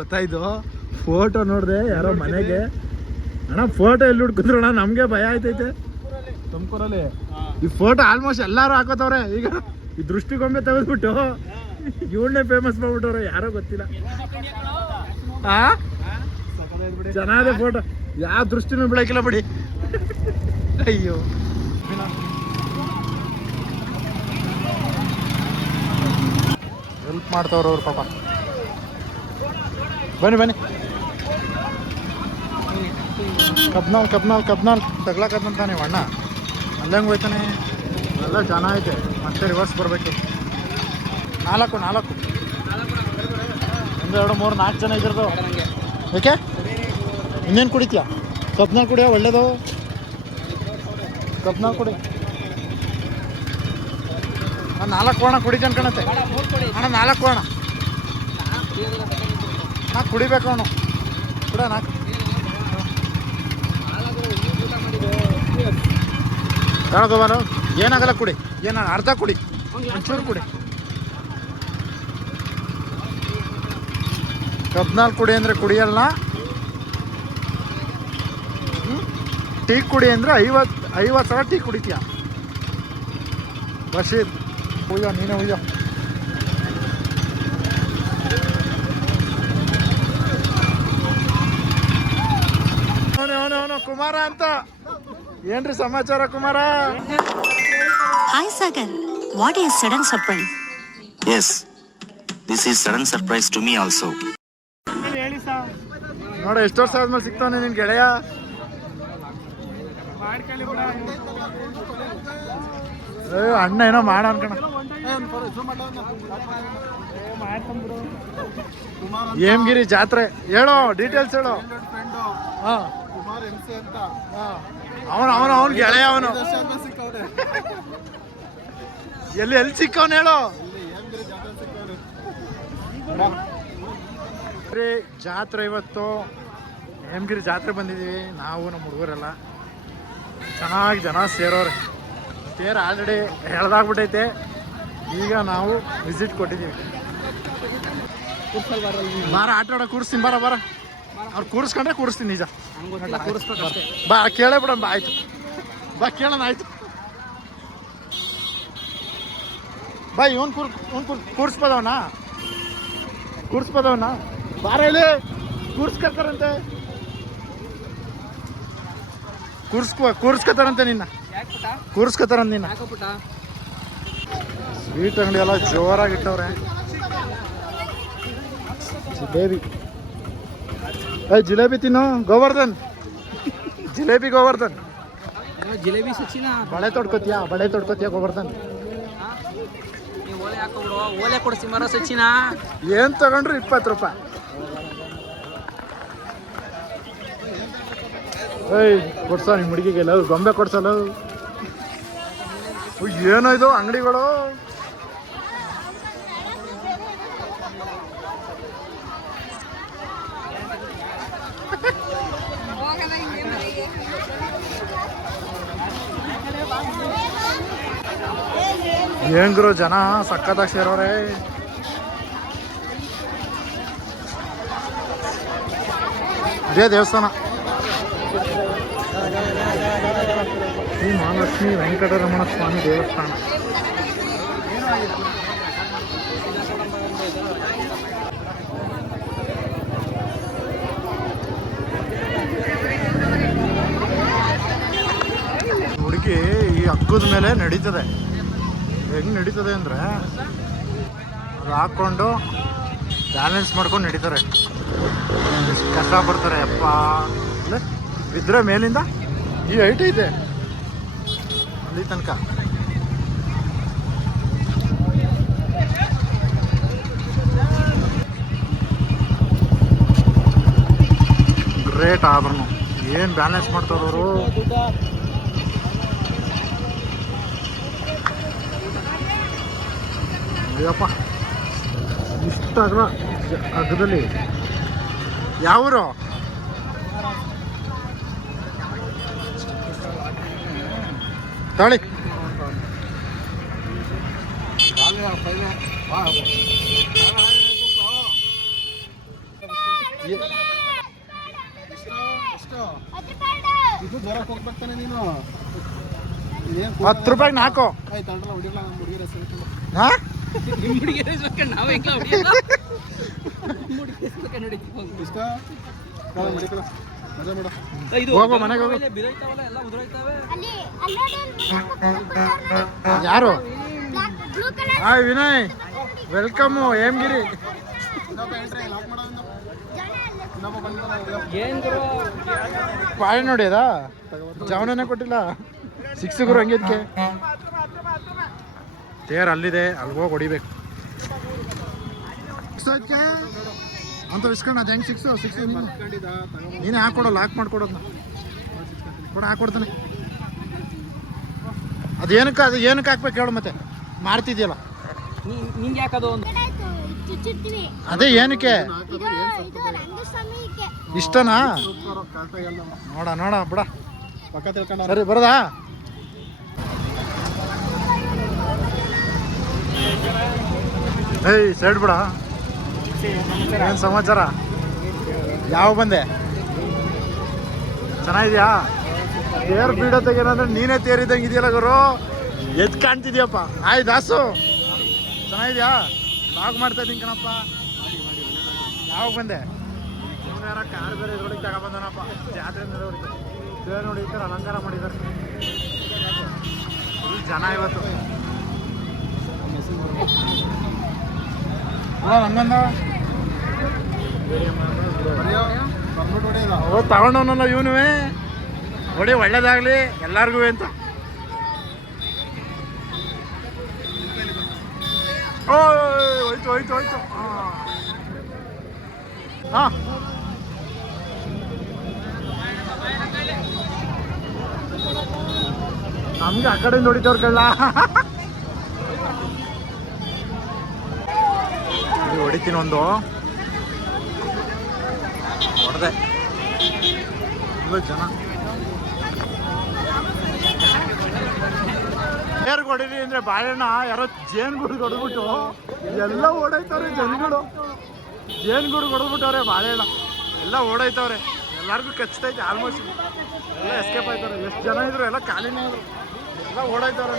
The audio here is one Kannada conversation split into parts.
ಗೊತ್ತಾಯ್ತು ಫೋಟೋ ನೋಡ್ದೆ ಯಾರೋ ಮನೆಗೆ ಅಣ್ಣ ಫೋಟೋ ಎಲ್ಲಿ ಹುಡ್ಕಿದ್ರಣ್ಣ ನಮ್ಗೆ ಭಯ ಆಯ್ತೈತೆ ತುಮಕೂರಲ್ಲಿ ಈ ಫೋಟೋ ಆಲ್ಮೋಸ್ಟ್ ಎಲ್ಲಾರು ಹಾಕೋತವ್ರೆ ಈಗ ಈ ದೃಷ್ಟಿಗೊಂಬೆ ತೆಗೆದ್ಬಿಟ್ಟು ಇವನ್ನೇ ಫೇಮಸ್ ಮಾಡ್ಬಿಟ್ಟವ್ರೆ ಯಾರೋ ಗೊತ್ತಿಲ್ಲ ಚೆನ್ನಾಗಿದೆ ಫೋಟೋ ಯಾವ ದೃಷ್ಟಿನೂ ಬಿಡಕಿಲ್ಲ ಬಿಡಿ ಅಯ್ಯೋ ಹೆಲ್ಪ್ ಮಾಡ್ತವ್ರ ಅವ್ರು ಪಾಪ ಬನ್ನಿ ಬನ್ನಿ ಕಬ್ನಾಲ್ ತಗ್ಲಾಕಂತಾನೆ ಅಣ್ಣ ಅಲ್ಲಂಗೆ ಹೋಯ್ತಾನೆ ಎಲ್ಲ ಚೆನ್ನಾಗೈತೆ ಮತ್ತೆ ರಿವರ್ಸ್ ಬರಬೇಕು 4 1 2 3 4 ಜನ ಇದ್ರದು ಯಾಕೆ ಇನ್ನೇನು ಕುಡಿತೀಯ ಕಬ್ನಾಲ್ ಕುಡಿಯೋ ಒಳ್ಳೇದು ಕಬ್ನಾಲ್ ಕುಡಿ 4 ಕೋಣ ಕುಡಿತಾನೆ ಕಾಣತ್ತೆ ಅಣ್ಣ 4 ಕೋಣ ನಾಲ್ಕು ಕುಡಿಬೇಕು ಅವನು ಕೂಡ 4 ತಗೊಬಾರು ಏನಾಗಲ್ಲ ಕುಡಿ ಅರ್ಧ ಕುಡಿ ಒಂಚೂರು ಕುಡಿ ಕಬ್ನಾಲ್ ಕುಡಿ ಅಂದರೆ ಕುಡಿಯಲ್ಲ ಟೀ ಕುಡಿ ಅಂದರೆ 50 ಸಲ ಟೀ ಕುಡಿತೀಯ ಬಶೀರ್ ಹುಯ್ಯೋ ನೀನೇ ಹುಯ್ಯೋ ಅವನು ಕುಮಾರ ಅಂತ ಏನ್ರಿ ಸಮಾಚಾರ Kumara Hi Sagar, what is sudden surprise? Yes, this is sudden surprise to me also. ನೋಡ ಎಷ್ಟು ವರ್ಷ ಆದ್ಮೇಲೆ ಸಿಗ್ತಾನೆ ನಿನ್ ಗೆಳೆಯ ಅಣ್ಣ ಏನೋ ಮಾಡ ಅನ್ಕಣ ಹೇಮಗಿರಿ ಜಾತ್ರೆ ಹೇಳೋ ಡೀಟೇಲ್ಸ್ ಹೇಳು ಅವನು ಗೆಳೆಯ ಅವನು ಎಲ್ಲಿ ಸಿಕ್ಕವನು ಹೇಳು ಜಾತ್ರೆ ಇವತ್ತು ಹೇಮಗಿರಿ ಜಾತ್ರೆ ಬಂದಿದ್ದೀವಿ ನಾವು ನಮ್ಮ ಹುಡುಗರೆಲ್ಲ ಚೆನ್ನಾಗಿ ಜನ ಸೇರೋರೆ ತೇರು ಆಲ್ರೆಡಿ ಎಳ್ದಾಗ್ಬಿಟ್ಟೈತೆ ಈಗ ನಾವು ವಿಸಿಟ್ ಕೊಟ್ಟಿದ್ದೀವಿ ಬಾರ ಆಟ ಆಡೋ ಕೂರಿಸ್ತೀನಿ ಬರ ಅವ್ರು ಕೂರಿಸ್ಕೊಂಡ್ರೆ ಕೂರಿಸ್ತೀನಿ ನಿಜ ಬಾ ಕೇಳೇ ಬಿಡೋಣ ಬಾ ಆಯ್ತು ಬಾ ಕೇಳೋಣ ಆಯ್ತು ಬಾ ಇವನ್ ಕೂರಿಸ್ಬೋದವನ ಬಾರ ಇಲ್ಲಿ ಕೂರಿಸ್ಕೊತಾರಂತೆ ಕೂರಿಸ್ಕೊತಾರಂತೆ ನಿನ್ನ ಕೂರಿಸ್ಕೊತಾರಂತ ನಿನ್ನ ಸ್ವೀಟ್ ಅಂಗಡಿ ಎಲ್ಲ ಜೋರಾಗಿ ಇಟ್ಟವ್ರೆ ಜಿಲೇಬಿ ತಿನ್ನು ಗೋವರ್ಧನ್ ಜಿಲೇಬಿ ಸಚಿನ ಬಳೆ ತೊಡ್ಕೋತೀಯ ಗೋವರ್ಧನ್ ಓಲೆ ಕೊಡಿಸಿ ಮರ ಸಚಿನ ಏನ್ ತಗೊಂಡ್ರು 20 ರೂಪಾಯಿ ಕೊಡ್ಸ ನಿಮ್ಮ ಹುಡುಗಿಗೆಲ್ಲ ಗೊಂಬೆ ಕೊಡ್ಸಲ್ಲ ಏನೋ ಇದು ಅಂಗಡಿಗಳು ಹೆಂಗ್ರು ಜನ ಸಕ್ಕತ್ತಾಗಿ ಸೇರೋರೆ ಇದೇ ದೇವಸ್ಥಾನ ಶ್ರೀ ಮಹಾಲಕ್ಷ್ಮಿ ವೆಂಕಟರಮಣ ಸ್ವಾಮಿ ದೇವಸ್ಥಾನ ಹುಡುಗಿ ಈ ಹಗ್ಗದ ಮೇಲೆ ನಡೀತದೆ ಹೆಂಗೆ ನಡೀತದೆ ಅಂದರೆ ಅದು ಹಾಕ್ಕೊಂಡು ಬ್ಯಾಲೆನ್ಸ್ ಮಾಡ್ಕೊಂಡು ನಡೀತಾರೆ ಎಷ್ಟು ಕಷ್ಟ ಪಡ್ತಾರೆ ಅಪ್ಪ ಅಲ್ಲೇ ಬಿದ್ದರೆ ಮೇಲಿಂದ ಈ ಹೈಟ್ ಐತೆ ಅಲ್ಲಿ ತನಕ ಗ್ರೇಟ್ ಆದ್ರೂ ಏನು ಬ್ಯಾಲೆನ್ಸ್ ಮಾಡ್ತಾರವರು ಅಯ್ಯಪ್ಪ ಇಷ್ಟ ಅಗ್ಗದಲ್ಲಿ ಯಾವರು ತಾಳಿ ಇದು ಬರಕ್ಕೆ ಹೋಗ್ಬೇಕಾನೆ ನೀನು 10 ರೂಪಾಯಿಗೆ 4. ಆಯ್ತು ಅಂಡ್ರಲ್ಲ ಹೊಡಿಲ್ಲ ನಮ್ಮ ಹುಡುಗಿರ ಸೇರ್ಕೊಂಡು ಹಾ ನಿಮ್ ಹುಡುಗಿ ನಾವು ಹೆಂಗ ಇಷ್ಟ ಕಾಲ ಮಡಿಕಲ ಮಜಾ ಮಾಡು ಹೋಗೋ ಮನೆಗೆ ಹೋಗು. ಬಿದೋಯ್ತಾವಲ್ಲ ಎಲ್ಲ ಉದುರೋಯ್ತಾವೆ. ಯಾರು ಹಾಯ್ ವಿನಯ್ ವೆಲ್ಕಮ್ಮು ಹೇಮಗಿರಿ. ಇನ್ನೊಬ್ಬ ಎಂಟ್ರಿ ಲಾಕ್ ಮಾಡೋದು ಇನ್ನೊಬ್ಬ ಬಂದ ಏನ್ ಗುರು ಪಾಳೆ ನೋಡಿ ಅದಾ ಜಾವನೇ ಕೊಟ್ಟಿಲ್ಲ 6 ಗುರು ಹಂಗಿದ್ಕೆ ತೇರ್ ಅಲ್ಲಿದೆ ಅಲ್ಲಿ ಹೋಗಿ ಹೊಡಿಬೇಕು ಅಂತ ಇಸ್ಕೊಂಡು ಅದು ಹೆಂಗೆ 6 ಕಂಡಿದ್ದ ತಗೊಂಡು ನೀನೇ ಹಾಕೊಡೋ ಲಾಕ್ ಮಾಡ್ಕೊಡೋದನ್ನ ಕೂಡ ಹಾಕೊಡ್ತಾನೆ. ಅದು ಏನಕ್ಕೆ ಹಾಕ್ಬೇಕು ಹೇಳು ಮತ್ತೆ ಮಾರ್ತಿದ್ಯಲ್ಲ ನಿಂಗೆ ಯಾಕದು ಒಂದು ಅದೇ ಏನಕ್ಕೆ ಇಷ್ಟನಾ ನೋಡ ಬಿಡ ಪಕ್ಕ ತಿಳ್ಕೊಂಡ ಸರಿ ಬರೋದಾ ಏಯ್ ಸೈಡ್ ಬಿಡ ಏನು ಸಮಾಚಾರ ಯಾವ ಬಂದೆ ಚೆನ್ನಾಗಿದ್ಯಾ ತೇರ್ ಬೀಡೋತೆಗೇನಂದ್ರೆ ನೀನೇ ತೇರಿದ್ದಂಗೆ ಇದೆಯಲ್ಲ ಗುರು ಎದ್ ಕಾಣ್ತಿದ್ಯಪ್ಪ ಆಯ್ ದಾಸು ಚೆನ್ನಾಗಿದ್ಯಾ ಲಾಗ್ ಮಾಡ್ತಾ ಇದ್ದೀನಿ ಕಣಪ್ಪ ಯಾವ ಬಂದೆ ಯಾರ ಕಾರ್ ಬೇರೆ ಇದ್ರೊಳಗೆ ತಗೊಬಂದನಪ್ಪ ಜಾತ್ರೆ ತೇರ್ ನೋಡಿ ಈ ಥರ ಅಲಂಕಾರ ಮಾಡಿದ್ದಾರೆ ಫುಲ್ ಜನ ಇವತ್ತು ಹಂಗಂದ ಕಂಪ್ಯೂಟರ್ ಹೊಡೆಯದ ಓ ತಗೊಂಡವನಲ್ಲ ಇವನುವೇ ನೋಡಿ ಒಳ್ಳೇದಾಗ್ಲಿ ಎಲ್ಲಾರ್ಗೂ ಅಂತ ಓ ಹೋಯ್ತು ಹಾ ನಮ್ಗೆ ಆ ಕಡೆಯಿಂದ ಹೊಡಿತವ್ರ ಕಳ್ಳ ಹೊಡಿತೀನಿ ಒಂದು ಹೊಡೆದೆ ಜನ ಯಾರು ಹೊಡೀರಿ ಅಂದ್ರೆ ಬಾಳೆಹಣ್ಣ ಯಾರೋ ಜೇನುಗೂಡಿಗೆ ಹೊಡೆದ್ಬಿಟ್ಟು ಎಲ್ಲ ಓಡಾಯ್ತವ್ರೆ ಜನಗಳು ಜೇನುಗೂಡಿಗೆ ಹೊಡೆದ್ಬಿಟ್ಟವ್ರೆ ಬಾಳೆಹಣ್ಣ ಎಲ್ಲ ಓಡಾಯ್ತವ್ರೆ ಎಲ್ಲರಿಗೂ ಕಚ್ತೈತೆ ಆಲ್ಮೋಸ್ಟ್ ಎಲ್ಲ ಎಸ್ಕೇಪ್ ಆಯ್ತವ್ರೆ ಎಷ್ಟು ಜನ ಇದ್ರು ಎಲ್ಲ ಖಾಲಿನೇ ಇದ್ರು ಎಲ್ಲ ಓಡಾಯ್ತವ್ರೆ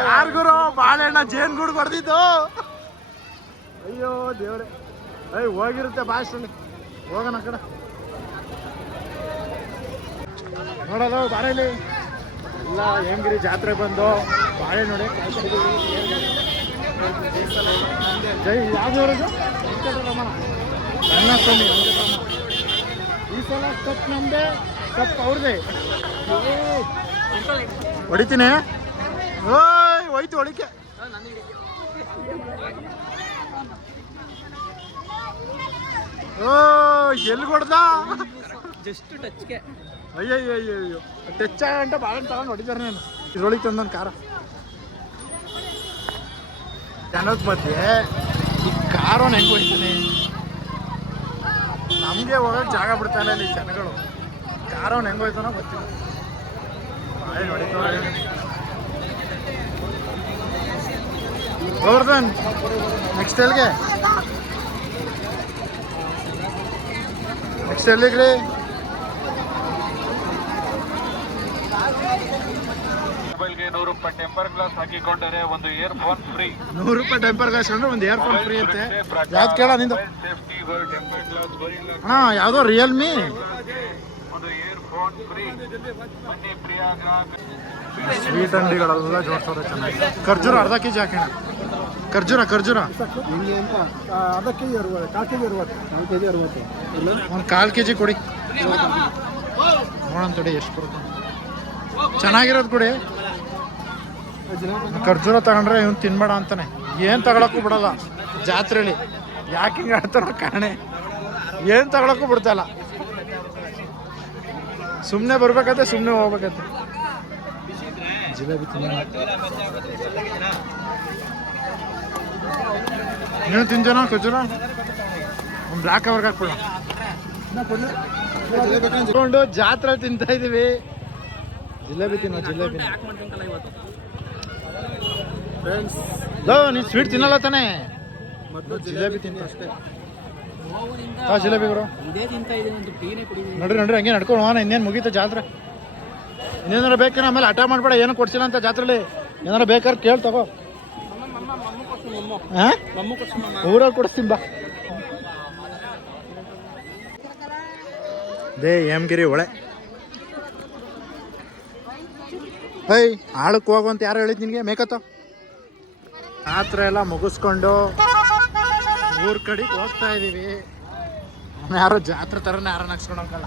ಯಾರಿಗೂ ಬಾಳೆಹಣ್ಣ ಜೇನುಗೂಡಿಗೆ ಹೊಡೆದಿದ್ದು ಅಯ್ಯೋ ದೇವ್ರೆ ಅಯ್ಯ ಹೋಗಿರುತ್ತೆ ಬಾಷ್ಟಲ್ಲಿ ಹೋಗೋಣ ಆ ಕಡೆ ನೋಡೋದು ಬಾಳೆಲಿ ಎಲ್ಲ ಹೇಮಗಿರಿ ಜಾತ್ರೆ ಬಂದು ಬಾಳೆ ನೋಡಿ ಜೈ ಯಾವ್ದವ್ರದು ವೆಂಕಟರಮಣ ರಂಗಸ್ವಾಮಿ ವೆಂಕಟರಮಣ ಈ ಸಲ ಕಪ್ ನಮ್ದೆ ಕಪ್ ಅವ್ರದೇ ಹೊಡಿತೀನಿ ಓಯ್ ಹೋಯ್ತು ಹೊಡಿಕೆ ಓ ಎಲ್ಲಿ ಹೊಡ್ದ ಜಸ್ಟ್ ಟಚ್ಗೆ ಅಯ್ಯಯ್ಯೋ ಟಚ್ ಆಗಂಟ ಬಾಳೆ ತಗೊಂಡು ಹೊಡಿತಾರೆ ನಾನು ಇದ್ರೊಳಗೆ ತಂದೊಂದು ಕಾರ ಜನದ ಮಧ್ಯೆ ಈ ಕಾರನ್ನು ಹೆಂಗೆ ಹೊಡಿತಾನೆ ನಮಗೆ ಹೋಗಕ್ಕೆ ಜಾಗ ಬಿಡ್ತಾನೆ ಇಲ್ಲಿ ಜನಗಳು ಕಾರವನ್ನು ಹೆಂಗೆ ಹೋಯ್ತಾನೋ ಗೊತ್ತಿಲ್ಲ ಬಾಳೆ ಹೊಡಿತಾರೆ ಗೋವರ್ಧನ್ ನೆಕ್ಸ್ಟ್ ಎಲ್ಲಿಗೆ ನೆಕ್ಸ್ಟ್ ಎಲ್ಲಿಗ್ರಿ ಮೊಬೈಲ್ಗೆ 100 ರೂಪಾಯಿ ಟೆಂಪರ್ ಗ್ಲಾಸ್ ಹಾಕಿಕೊಂಡರೆ ಒಂದು ಇಯರ್ಫೋನ್ ಫ್ರೀ. 100 ರೂಪಾಯಿ ಟೆಂಪರ್ ಗ್ಲಾಸ್ ಅಂದ್ರೆ ಒಂದು ಇಯರ್ಫೋನ್ ಫ್ರೀ ಅಂತೆ ಯಾವ್ದು ಕೇಳ ನಿಂದು ಸೇಫ್ಟಿ ಟೆಂಪರ್ ಗ್ಲಾಸ್ ಬರೀಲ್ಲ ಅಣ್ಣ ಯಾವುದೋ ರಿಯಲ್ಮಿ ಒಂದು ಇಯರ್ಫೋನ್ ಫ್ರೀ. ಬನ್ನಿ ಪ್ರಿಯ ಗ್ರಾಹಕ. ಸ್ವೀಟ್ ಅಂಗಡಿಗಳೆಲ್ಲ ಜೋಡಿಸೋರೆ ಚೆನ್ನಾಗಿ ಖರ್ಜೂರ ಅರ್ಧ ಕೆಜಿ ಹಾಕೋಣ ಖರ್ಜೂರ ಹಿಂಗೆ ಅಂತ ಅರ್ಧ ಕೆ ಜಿ 60 ಕಾಲು ಕೆ ಜಿ 60 4 ಕೆ ಜಿ 60 ಇಲ್ಲ ಒಂದು 1/4 ಕೆಜಿ ಕೊಡಿ ನೋಡೋಣ ತಡಿ ಎಷ್ಟು ಬರುತ್ತೆ ಚೆನ್ನಾಗಿರೋದು ಕೊಡಿ ಖರ್ಜೂರ ತಗೊಂಡ್ರೆ ಇವ್ನು ತಿನ್ಬೇಡ ಅಂತಾನೆ ಏನು ತಗೊಳಕ್ಕೂ ಬಿಡಲ್ಲ ಜಾತ್ರೆಲಿ ಯಾಕೆ ಹಿಂಗೆ ಆಡ್ತಾರೋ ಕಾಣೆ ಏನು ತಗೊಳಕ್ಕೂ ಬಿಡ್ತಾಯಿಲ್ಲ ಸುಮ್ಮನೆ ಬರ್ಬೇಕಂತೆ ಸುಮ್ಮನೆ ಹೋಗ್ಬೇಕಂತೆ ಜಿಲೇಬಿ ತಿನ್ನ ನೀವು ತಿಂತೀನೋ ಖರ್ಜೂರ ಒಂದು ಬ್ಲ್ಯಾಕ್ ಕವರ್ಗೆ ಹಾಕ್ಬಿಡ ತಗೊಂಡು ಜಾತ್ರೆ ತಿಂತಾ ಇದೀವಿ ಜಿಲೇಬಿ ತಿನ್ನೋ ಜಿಲೇಬಿ ಫ್ರೆಂಡ್ಸ್ ನೀನು ಸ್ವೀಟ್ ತಿನ್ನಲ್ಲ ತಾನೇ ಮೊದಲು ಜಿಲೇಬಿ ತಿನ್ನು ಅಷ್ಟೇ ಹಾ, ಜಿಲೇಬಿ ಗುರು. ಇದೇ ತಿಂತ ಇದೀನಿ ಅಂತ ಟೀನೇ ಕುಡಿದೀನಿ. ನೋಡ್ರಿ ಹಂಗೆ ನಡ್ಕೊಂಡು ಹೋಗೋಣ. ಇನ್ನೇನು ಮುಗೀತು ಜಾತ್ರೆ. ಇನ್ನೇನಾರ ಬೇಕೇನ ಆಮೇಲೆ ಹಠ ಮಾಡ್ಬೇಡ, ಏನು ಕೊಡ್ಸಿಲ್ಲ ಅಂತ ಜಾತ್ರೆಲಿ. ಏನಾರ ಬೇಕಾದ್ರೆ ಕೇಳಿ ತಗೋ. ಹಾಂ, ಊರಲ್ಲಿ ಕೊಡಿಸ್ತೀನಿ ಬಾ. ದೇ ಹೇಮಗಿರಿ ಹೊಳೆ. ಹೈ, ಆಳಕ್ಕೆ ಹೋಗು ಅಂತ ಯಾರು ಹೇಳಿದ್ ನಿನಗೆ? ಮೇಕತ್ತ ಜಾತ್ರೆ ಎಲ್ಲ ಮುಗಿಸ್ಕೊಂಡು ಊರ ಕಡೆಗೆ ಹೋಗ್ತಾ ಇದೀವಿ. ಯಾರೋ ಜಾತ್ರೆ ಥರನೇ ಯಾರನ್ನ ಹಾಕ್ಸ್ಕೊಂಡು ಹೋಗಲ್ಲ.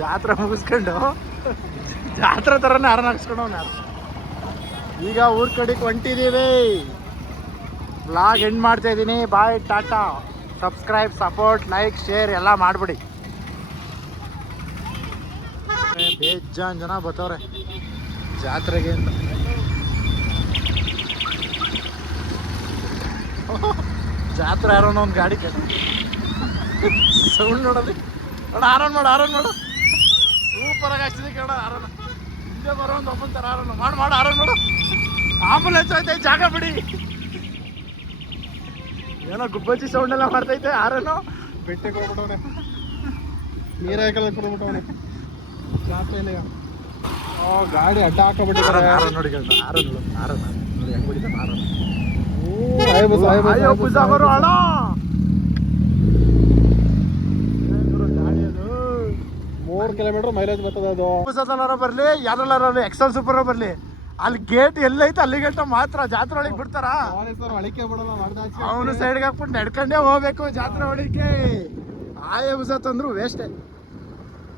ಜಾತ್ರೆ ಮುಗಿಸ್ಕೊಂಡು ಜಾತ್ರೆ ಥರನೇ ಯಾರನ್ನ ಹಾಕ್ಸ್ಕೊಂಡು ಹೋಗೋಣ. ಈಗ ಊರ ಕಡೆಗೆ ಹೊಂಟಿದ್ದೀವಿ. ವ್ಲಾಗ್ ಎಂಡ್ ಮಾಡ್ತಾ ಇದ್ದೀನಿ. Bye, tata. Subscribe, support, like, share ಎಲ್ಲ ಮಾಡಿಬಿಡಿ. ಬೇಜಾನ್ ಜನ ಬರ್ತಾವ್ರೆ ಜಾತ್ರೆಗೆ ಅಂತ. ಜಾತ್ರೆ ಯಾರೋ ಒಂದು ಗಾಡಿ ಸೌಂಡ್ ನೋಡೋದು ನೋಡ. ಆರನ್ ಮಾಡು ಸೂಪರಾಗಿ ಆಗ್ತಿದೆ ಕೇಳ. ಆರನ್ ಹಿಂದೆ ಬರೋ ಒಂದು ಒಬ್ಬನ ಥರ ಆರನ್ ಮಾಡು ಆರನ್ ಮಾಡು. ಆಂಬುಲೆನ್ಸ್ ಹೋಯ್ತೈತೆ, ಜಾಗ ಬಿಡಿ. ಏನೋ ಗುಬ್ಬಚ್ಚಿ ಸೌಂಡ್ ಎಲ್ಲ ಮಾಡ್ತೈತೆ. ಆರನು ಬೆಟ್ಟಕ್ಕೆ ಹೋಗ್ಬಿಟ್ಟವನೆ, ನೀರು ಹಾಕಲ್ಲ ಕೊಡ್ಬಿಟ್ಟವನೆ. ಜಾತ್ರೆಯಲ್ಲಿ ಗಾಡಿ ಅಡ್ಡ ಹಾಕಬಿಟ್ಟಿದ್ದಾರೆ. ಆರನ್ ನೋಡಿ ಕೇಳ. ಆರನ್ ನೋಡಿ ಹೆಂಗ್ ಬಿಡಿದ ಆರನ್. ಅವರು ಅಣ್ಣ ಗಾಡಿ ಅದು 3 ಕಿಲೋಮೀಟರ್ ಮೈಲೇಜ್ ಬರ್ತದೆ ಅದು. ಬಸ್ಸಲ್ಲಾರ ಬರಲಿ, ಯಾರಲ್ಲಾರ ಎಕ್ಸಲ್ ಸೂಪರ್ ಬರಲಿ, ಅಲ್ಲಿ ಗೇಟ್ ಎಲ್ಲೈತೆ ಅಲ್ಲಿ ಗಂಟ ಮಾತ್ರ ಜಾತ್ರೆ ಒಳಗೆ ಬಿಡ್ತಾರ. ಅಳಿಕೆ ಬಿಡಲ್ಲ ಮಾಡ್ದಾಚೆ. ಅವನು ಸೈಡ್ಗೆ ಹಾಕ್ಬಿಟ್ಟು ನಡ್ಕೊಂಡೇ ಹೋಗ್ಬೇಕು ಜಾತ್ರೆ ಒಳಗೆ. ಆಯೇ ಬುಸ ತಂದ್ರು ವೇಸ್ಟೇ.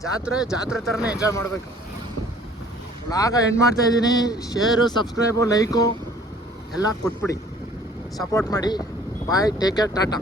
ಜಾತ್ರೆ ಥರನೇ ಎಂಜಾಯ್ ಮಾಡಬೇಕು. ವ್ಲಾಗ ಎಂಡ್ ಮಾಡ್ತಾ ಇದ್ದೀನಿ. ಶೇರು, ಸಬ್ಸ್ಕ್ರೈಬು, ಲೈಕು ಎಲ್ಲ ಕೊಟ್ಬಿಡಿ. ಸಪೋರ್ಟ್ ಮಾಡಿ. ಬಾಯ್, ಟೇಕ್ ಕೇರ್, ಟಾಟಾ.